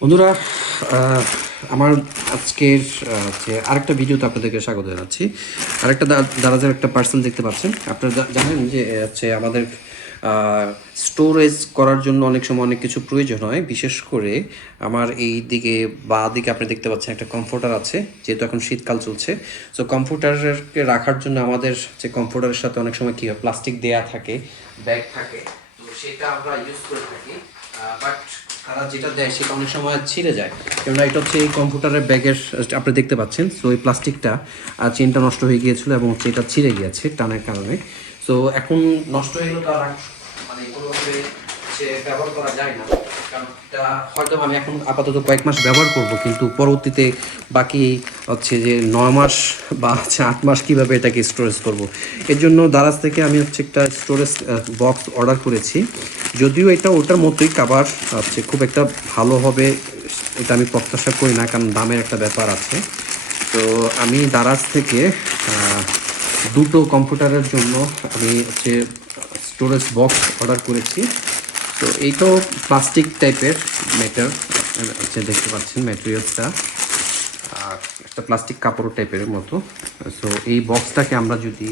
বন্ধুরা, আমার আজকের যে আরেকটা ভিডিওতে আপনাদেরকে স্বাগত জানাচ্ছি। আরেকটা দারাজের একটা পার্সেল দেখতে পাচ্ছেন। আপনারা জানেন যে হচ্ছে আমাদের স্টোরেজ করার জন্য অনেক সময় অনেক কিছু প্রয়োজন হয়। বিশেষ করে আমার এই দিকে বা দিকে আপনি দেখতে পাচ্ছেন একটা কমফোর্টার আছে, যেহেতু এখন শীতকাল চলছে। সো কমফোর্টারকে রাখার জন্য আমাদের যে কমফোর্টারের সাথে অনেক সময় কী হয়, প্লাস্টিক দেয়া থাকে, ব্যাগ থাকে, তো সেটা আমরা ইউজ করে থাকি। বাট তারা যেটা দেয় সেটা অনেক সময় ছিঁড়ে যায়। কেননা এটা হচ্ছে এই কম্পিউটারের ব্যাগের, আপনি দেখতে পাচ্ছেন। সো এই প্লাস্টিকটা চেনটা নষ্ট হয়ে গিয়েছিলো এবং হচ্ছে এটা ছিঁড়ে গিয়েছে টানের কারণে। সো এখন নষ্ট হয়ে গেলো, তো আর মানে কোনোভাবে সে ব্যবহার করা যায় না। কারণ এটা হয়তো আমি এখন আপাতত কয়েক মাস ব্যবহার করব, কিন্তু পরবর্তীতে বাকি হচ্ছে যে 9 মাস বা হচ্ছে 8 মাস কীভাবে এটাকে স্টোরেজ করব। এর জন্য দারাজ থেকে আমি হচ্ছে একটা স্টোরেজ বক্স অর্ডার করেছি। যদিও এটা ওটার মতোই কাভার হচ্ছে, খুব একটা ভালো হবে এটা আমি প্রত্যাশা করি না, কারণ দামের একটা ব্যাপার আছে। তো আমি দারাজ থেকে দুটো কম্পিউটারের জন্য আমি হচ্ছে স্টোরেজ বক্স অর্ডার করেছি। তো এইটাও প্লাস্টিক টাইপের ম্যাটার হচ্ছে, দেখতে পাচ্ছেন ম্যাটেরিয়ালসটা একটা প্লাস্টিক কাপড় টাইপের মতো। সো এই বক্সটাকে আমরা যদি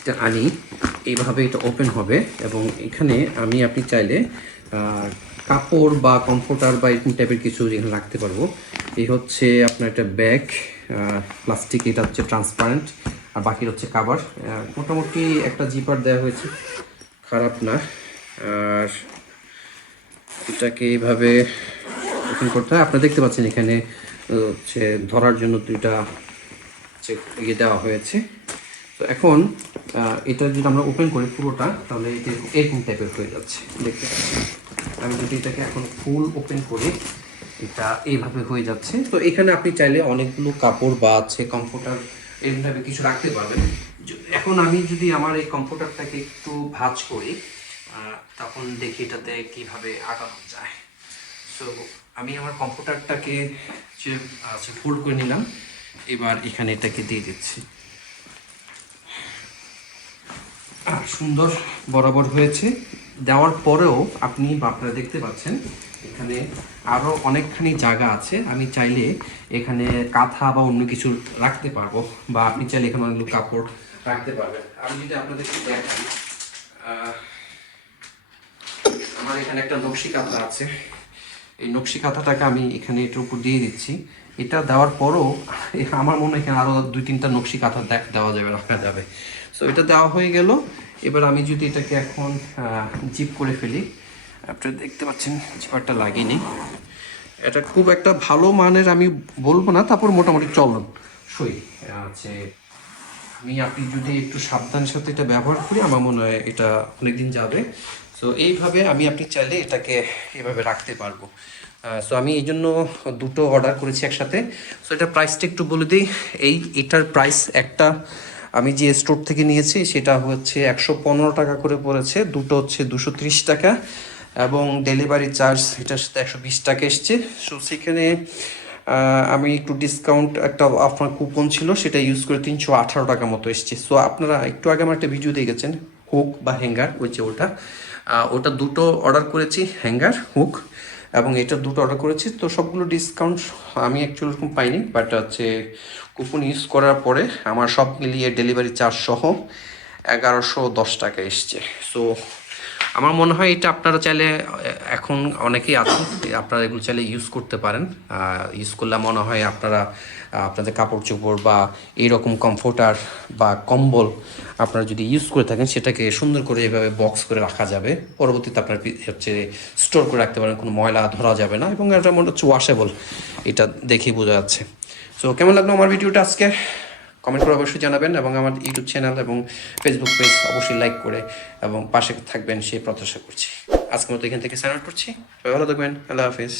এটা আনি, এইভাবে এটা ওপেন হবে এবং এখানে আপনি চাইলে কাপড় বা কমফোর্টার বা এরকম টাইপের কিছু এখানে রাখতে পারবো। এই হচ্ছে আপনার একটা ব্যাগ, প্লাস্টিক, এটা হচ্ছে ট্রান্সপারেন্ট, আর বাকি হচ্ছে কাভার। মোটামুটি একটা জিপার দেওয়া হয়েছে, খারাপ না। আর এটাকে এইভাবে ওপেন করতে হয়। আপনারা দেখতে পাচ্ছেন এখানে হচ্ছে ধরার জন্য দুইটা হচ্ছে ইয়ে দেওয়া হয়েছে। তো এখন এটা যদি আমরা ওপেন করি পুরোটা, তাহলে এটা এরকম টাইপের হয়ে যাচ্ছে, দেখতে পাচ্ছি। আমি যদি এটাকে এখন ফুল ওপেন করি, এটা এইভাবে হয়ে যাচ্ছে। তো এখানে আপনি চাইলে অনেকগুলো কাপড় বা আছে কমফোর্টার এরকমভাবে কিছু রাখতে পারবেন। এখন আমি যদি আমার এই কমফোর্টারটাকে একটু ভাঁজ করি, তখন দেখি এটাতে কীভাবে আগানো যায়। সো আমি আমার কমফোর্টারটাকে যে ফোল্ড করে নিলাম, এবার এখানে এটাকে দিয়ে দিচ্ছি। সুন্দর বরাবর হয়েছে। দেওয়ার পরেও আপনারা দেখতে পাচ্ছেন এখানে আরও অনেকখানি জায়গা আছে। আমি চাইলে এখানে কাঁথা বা অন্য কিছু রাখতে পারবো, বা আপনি চাইলে এখানে অনেকগুলো কাপড় রাখতে পারবেন। আমি যদি আপনাদেরকে দেখাই, আমার এখানে একটা নকশি কাঁথা আছে। এই নকশি কাঁথাটাকে আমি এখানে এটার উপর দিয়ে দিচ্ছি। এটা দেওয়ার পরও আমার মনে হয় এখানে আরও 2-3টা নকশি কাঁথা দেওয়া যাবে, রাখা যাবে। সো এটা দেওয়া হয়ে গেল। এবার আমি যদি এটাকে এখন জিপ করে ফেলি, আপনারা দেখতে পাচ্ছেন জিপারটা লাগেনি। এটা খুব একটা ভালো মানের আমি বলবো না, তারপর মোটামুটি চলন সই আছে। আপনি যদি একটু সাবধানের সাথে এটা ব্যবহার করি, আমার মনে হয় এটা অনেকদিন যাবে। সো এইভাবে আপনি চাইলে এটাকে এভাবে রাখতে পারবো। সো আমি এই জন্য দুটো অর্ডার করেছি একসাথে। সো এটার প্রাইসটা একটু বলে দিই। এটার প্রাইস একটা আমি যে স্টোর থেকে নিয়েছি সেটা হচ্ছে 115 টাকা করে পড়েছে, দুটো হচ্ছে 230 টাকা, এবং ডেলিভারি চার্জ এটার সাথে 120 টাকা এসছে। সো সেখানে আমি একটু ডিসকাউন্ট একটা আপনার কুপন ছিল, সেটা ইউজ করে 318 টাকা মতো এসছে। সো আপনারা একটু আগে আমার একটা ভিডিও দেখেছেন, হুক বা হ্যাঙ্গার, ওই যে ওটা দুটো অর্ডার করেছি, হ্যাঙ্গার, হুক, এবং এটা দুটো অর্ডার করেছি। তো সবগুলো ডিসকাউন্ট আমি অ্যাকচুয়ালি এরকম পাইনি, বাট হচ্ছে কুপন ইউজ করার পরে আমার সব মিলিয়ে ডেলিভারি চার্জ সহ 1110 টাকা এসছে। সো আমার মনে হয় এটা আপনারা চাইলে, এখন অনেকেই আছেন, আপনারা এগুলো চাইলে ইউজ করতে পারেন। ইউজ করলে মনে হয় আপনাদের কাপড় চোপড় বা এইরকম কমফোর্টার বা কম্বল আপনারা যদি ইউজ করে থাকেন, সেটাকে সুন্দর করে এভাবে বক্স করে রাখা যাবে। পরবর্তীতে আপনার হচ্ছে স্টোর করে রাখতে পারেন, কোনো ময়লা ধরা যাবে না, এবং এটা মনে হচ্ছে ওয়াশেবল, এটা দেখেই বোঝা যাচ্ছে। সো কেমন লাগলো আমার ভিডিওটা আজকে, কমেন্ট করে অবশ্যই জানাবেন, এবং আমার ইউটিউব চ্যানেল এবং ফেসবুক পেজ অবশ্যই লাইক করে এবং পাশে থাকবেন সেই প্রত্যাশা করছি। আজকের মতো এখান থেকে সাইন আউট করছি। সবাই ভালো থাকবেন। আল্লাহ হাফিজ।